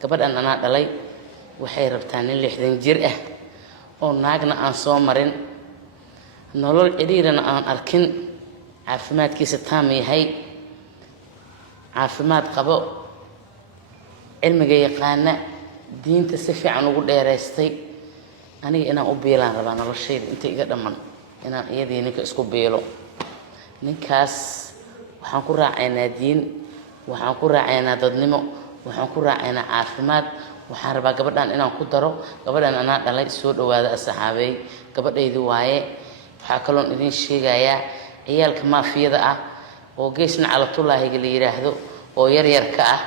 gabadhan anaa dhalay waxay rabtaa nin 60 jir ah oo naagna aan soo marin nolol ciriirana aan arkin caafimaadkiisa taam yahay caafimaad qabo cilmiga yaqaana diinta si fiican ugu dheeraystay aniga inaan u biilaan rabaa noloshayda inta iga dhaman inaan iyadii ninka isku biilo ninkaas waxaan ku raacaynaa diin waxaan ku raacaynaa dadnimo waxaan ku raacaynaa caafimaad waxaan rabaa gabadhan inaan ku daro gabadhan anaa dhalay soo dhawaada asxaabay gabadhaydu waaye waxa kaloon idin sheegayaa ciyaalka maafiyada ah oo geesna calatullaahiga la yiraahdo oo yar yar ka ah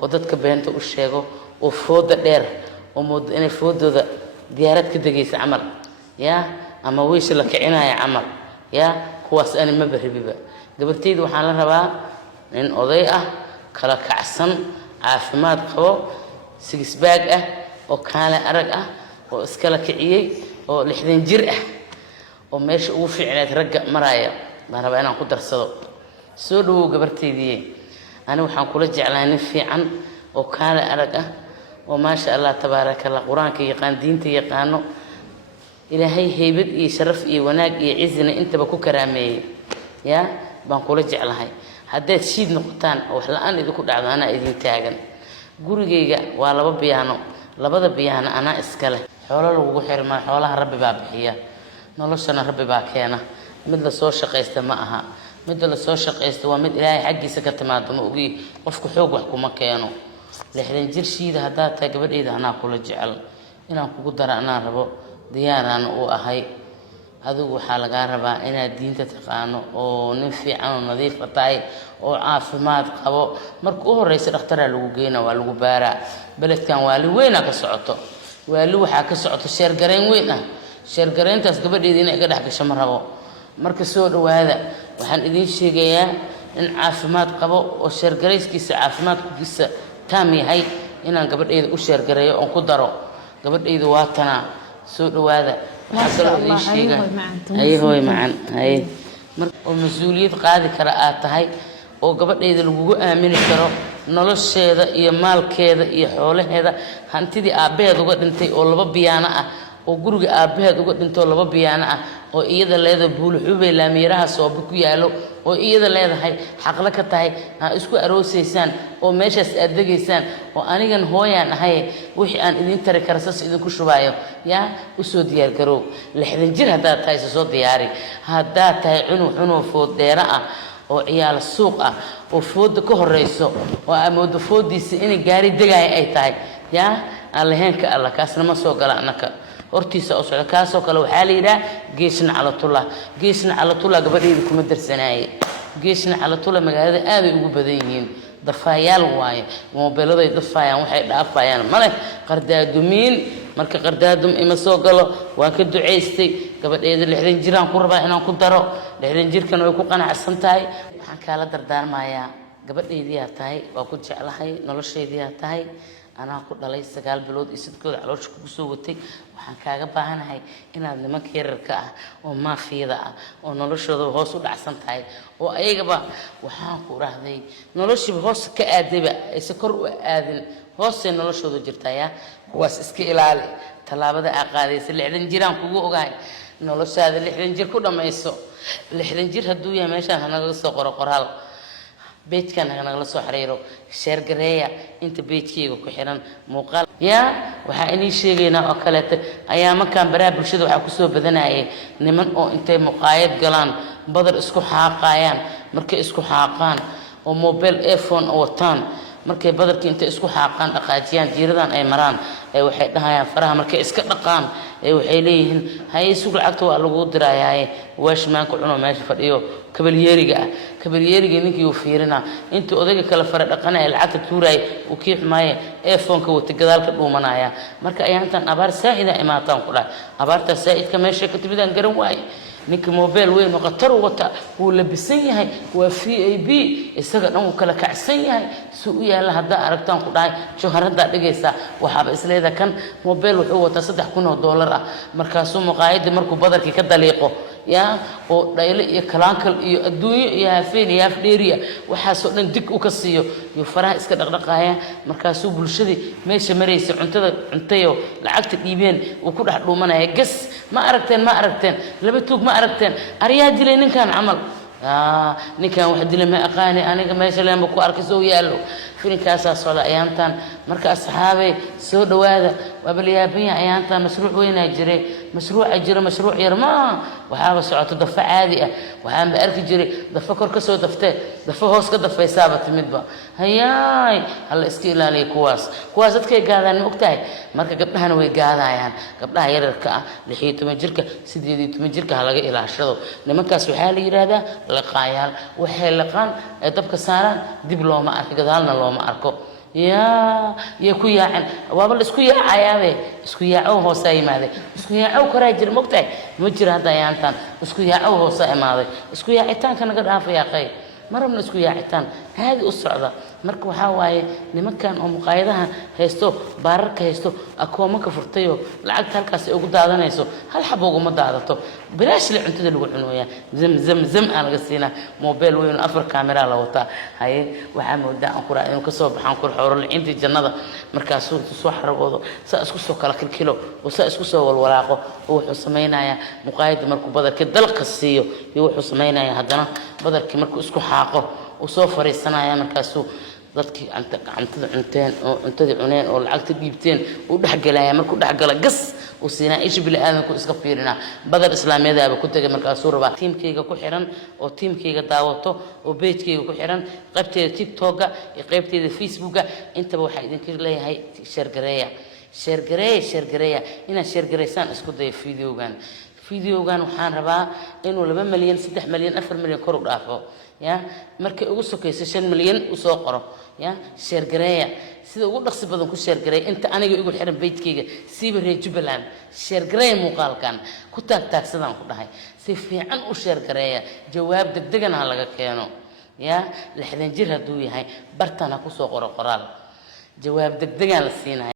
oo dadka beenta u sheego oo fooda dheer oo moodo inay foodooda diyaarad ka dagaysa camal yaa ama wiish la kicinaya camal yaa kuwaas aan ma baribiba gabartaydu waxaan la rabaa nin oday ah kala kacsan caafimaad qabo sigisbaag ah oo kaale arag ah oo iskala kiciyay oo 60 jir ah oo meesha ugu fiicneed ragga maraya baan rabaa inaan ku darsado soo dhawow gabartaydii أنا وحن كل جعلاني في عن وكان أرجع وما شاء الله تبارك الله قرآن كي يقان دين تي يقانو إلى هي بدء يشرف وناق يعزنا أنت بكو كرامي يا بنقول جعلها هذا شيء نقطان أو الآن إذا كنت أنا إذا تاجن جورجيجا ولا ببيانو لبض بيانا أنا إسكله حوله لو حير ما حولها ربي بابحية نلص أنا ربي باكينا مثل صور شقيست معها مثل صور شقيست ومثل إلهي حقي سكت ما دموجي قفك حوق وحكم كيانو لحين جير شيء هذا تقبل إذا أنا أقول جعل إن قدر أنا ربو ديانا وأهي هذا حال قاربا إن الدين تتقانو ونفي عنه نظيف طاي وعافمات قبو مركوه الرئيس اختار لوجينا والوبارة بلد كان والي وينك صعته والو حاك صعته شير قرين وينه شير قرين تسقبل إذا قد حق شمره مركز سود وهذا وحن إذا شيء جاء إن عافمات قبو وشير قريس كيس عافمات كيس تامي هاي إن قبل إذا وشير قريه وقدره قبل إذا واتنا سود وهذا أيه معن هاي ومسؤولية قاعدة كراءات هاي وقبل إذا لجوء من الكرا نلص هذا يمال كذا يحوله هذا هنتدي أبيض وقت أنت ولا ببيانا وجرج أبيض وقت أنت ولا ببيانا وإذا لهذا بقول حبي لا ميراها صابك يالو وإذا لهذا هاي حقلك تاي اسكو أروسيسان وماشي أدقيسان وأنا جن هويان هاي وحي أن إذا ترى كرساس إذا كل شوية يا وسود ديار كرو لحد جير هذا تاي سود دياري هذا تاي عنو فود ديراء وعيال السوق وفود كهر رئيسه وأمود فود ديس إني جاري دقاي أي تاي يا الله هنك الله كاسنا ما سوق لعنك أرتيس أصلا كاسو كلو حالي ده جيشنا على طول قبل يدكم الدرسناي جيشنا على طول مجال هذا أبي وبدينين ضفايال واي موبيل هذا ضفايا وحيد ضفايا ماله قردادمين مرك قردادم إما سوق له وأكيد عيستي قبل يد الحين جيران قربا هنا كنترو الحين جير كانوا يكون أنا عسنتاي حكى دردار مايا قبل يديها تاي وأكيد شعلها هاي نلش يديها تاي أنا أقول لي سجال بلود يصدقوا على وش كوسوتي وحكى جبهنا هاي إن هذا ما كيرك وما في ذا ونلش هذا هوس ودعسن تاي وأي جبا وحاكوا رهذي نلش بهوس كأدبة يسكر وأذن هوس نلش هذا جرتايا واسكي إلى تلابد أقاديس اللي عندنا جيران كوجو جاي نلش هذا اللي عندنا جير كله ما يسوق اللي عندنا جير هدويا ماشى هنا لسه قرال بيت كان أنا غلط حريرو شير قرية أنت بيت كيو كحران مقال يا وحاني شيءنا أكلت أيام كان برا برشيد وحكسو بدنا إيه نمن أو أنت مقايد قلان بدر اسكو حاقايان مركي اسكو حاقان وموبيل إيفون أو تان مركي بدر كي أنت اسكو حاقان أقاجيان جيردان أي مران أي وحيد هاي فرها مركي اسك رقام أي وحيليهن هاي سوق العقد واللو دراي هاي واش ما كلنا ماشي فريو كبلييرجا نيجي وفيرنا أنتوا أذيك كلا فرق قناة العقد توراي وكيف معي إيفون كوتجدال كبومنايا مركي أيام تان أبار سائدة إما تان كلا أبار تسائد كمان شيء كتبي دان جرواي نيك موبيل وين وقطر وتا ولا بسني هاي وفي أي بي استجد نو كلا كعسني هاي سويا له هذا أركتان كلاي شو هذا دقيسة وحاب إسلا إذا كان موبيل وهو تصدق كونه $1 مركزو مقايد مركو بدر كي كده ليقو يا أو دايل يكلانكل الدنيا يا فين يا فديريا وحاسو دن دق وكسيو يفرح اسك دقدقايا markaasuu bulshadii meesha mareysay cuntayo lacagta dhiibeen uu ku dhax dhuumanaya gas ma aragteen laba tuug ma aragteen ariyaa dilay ninkan camal ninkan wax dilay ma aqaani aniga meesha leen ku arkay soo yaalo filinkaas socda ayaantan marka asxaabay soo dhawaada wabaliyaabiya ayaantan mashruuc weyn jiray mashruuc yar ma waxa socoto dafa caadi ah waxaan ba arki jiray dafa kor ka soo daftay dafa hoos ka dafaysaaba timidba hayaay hal iska ilaaliyo kuwaas dadkay gaadaan ma ogtahay marka gabdhahana way gaadayaan gabdhaha yararka ah 16 jirka 18 jirka laga ilaashado nimankaas waxa la yiraahdaa laqaayal waxay laqaan dabka saaraan dib looma arko gadaalna looma arko يا كوياعن وابل اسكويا عيابه اسكويا او هو سايماده اسكويا او كراجر مقتاي مجرى هذا يانتان اسكويا او هو سايماده اسكويا عيتان كان قدافه يا اخي مره من اسكويا عيتان هذه الصعده marka waxa waaye nimankan oo muqaayadaha haysto baararka haysto akooma ka furtayo lacagta halkaas ay ugu daadanayso hal xabo ugu ma daadato bilaash la cuntada lagu cunooya zam aan laga siina mobile weyn afar camera la wata haye waxa moodaa aan qura inuu ka soo baxan kur xoolo intii jannada markaas uu soo xaragoodo saa isku soo kala kilkilo oo saa isku soo walwalaaqo oo wuxuu sameeynaya muqaayad markuu badarka dalqa siiyo iyo wuxuu sameeynaya hadana badarkii markuu isku xaaqo oo soo fariisanaya markaas dadkii cuntada cunteen oo cuntadii cuneen oo lacagta dhiibteen uu dhaxgalaya markuu dhaxgala gas oo siinaa ish bil aadanku iska fiirina badar islaamiyada ku tagay markaas uu rabaa teamkayga ku xiran oo teamkayga daawato oo page-kayga ku xiran qaybteeda TikTok-ga iyo qaybteeda Facebook-ga intaba waxa idin ka leeyahay share gareeya ina share gareysaan isku day fiidiyogan waxaan rabaa inuu 2 milyan 3 milyan 4 milyan kor u dhaafo ya markay ugu sokayso 5 milyan u soo qoro ya share gareeya sida ugu dhaqsi badan ku share gareey inta aniga igu xiran page-kayga siiba Jubbaland share gareey muuqaalkan ku taagtaagsadaan ku dhahay si fiican u share gareeya jawaab degdegan laga keeno ya 60 jir haduu yahay bartana ku soo qoro qoraal jawaab degdegan la siinayo